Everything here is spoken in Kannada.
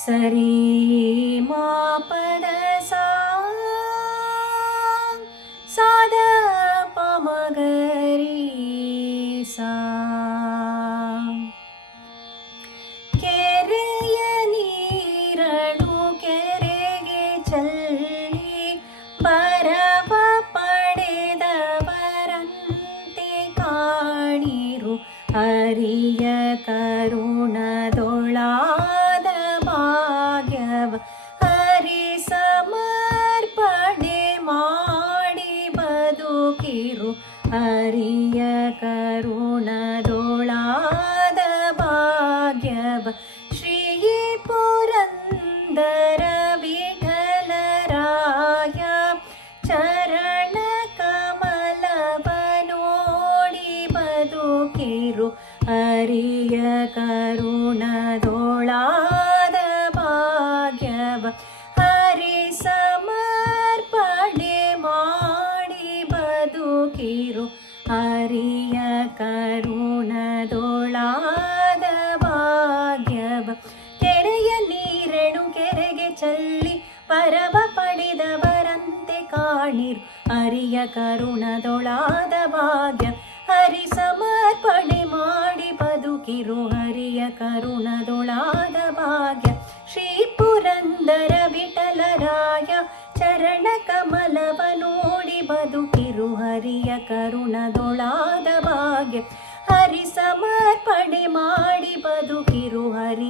ಸರಿ ಮಾ ಪದ ಸಾ ಸಾದ ಪಮಗರಿ ಸಾ ಕೆರೆಯ ನೀರಡು ಕೆರೆಗೆ ಚೆಲ್ಲಿ ಬರವ ಪಡೆದವರಂತೆ ಕಾಣಿರು ಹರಿಯ ಕರುಣದೊಳಾದ ಭಾಗ್ಯವ ಹರಿ ಸಮರ್ಪಣೆ ಮಾಡಿ ಬದುಕಿರು ಹರಿಯ ಕರುಣದೊಳಾದ ಭಾಗ್ಯವ ಶ್ರೀ ಪುರಂದರ ವಿಠಲರಾಯ ಚರಣ ಕಮಲವ ನೋಡಿ ಬದುಕಿರು ಹರಿಯ ಕರುಣದೊಳಾದ ಭಾಗ್ಯವ ಹರಿ ಸಮರ್ಪಣೆ ಮಾಡಿ ಬದುಕಿರು ಹರಿಯ ಕರುಣದೊಳಾದ ಭಾಗ್ಯವ ಕೆರೆಯ ನೀರೆಣು ಕೆರೆಗೆ ಚೆಲ್ಲಿ ಪರವ ಪಡೆದವರಂತೆ ಕಾಣಿರು ಹರಿಯ ಕರುಣದೊಳಾದ ಭಾಗ್ಯ ಹರಿ ಸಮರ್ಪಣೆ ಮಾಡಿ ಬದುಕಿರು ಹರಿಯ ಕರುಣದೊಳಾದ ಭಾಗ್ಯ ಶ್ರೀ ಪುರಂದರ ವಿಠಲರಾಯ ಚರಣ ಕಮಲವ ನೋಡಿ ಬದುಕಿರು ಹರಿಯ ಕರುಣದೊಳಾದ ಭಾಗ್ಯ ಹರಿ ಸಮರ್ಪಣೆ ಮಾಡಿ ಬದುಕಿರು ಹರಿ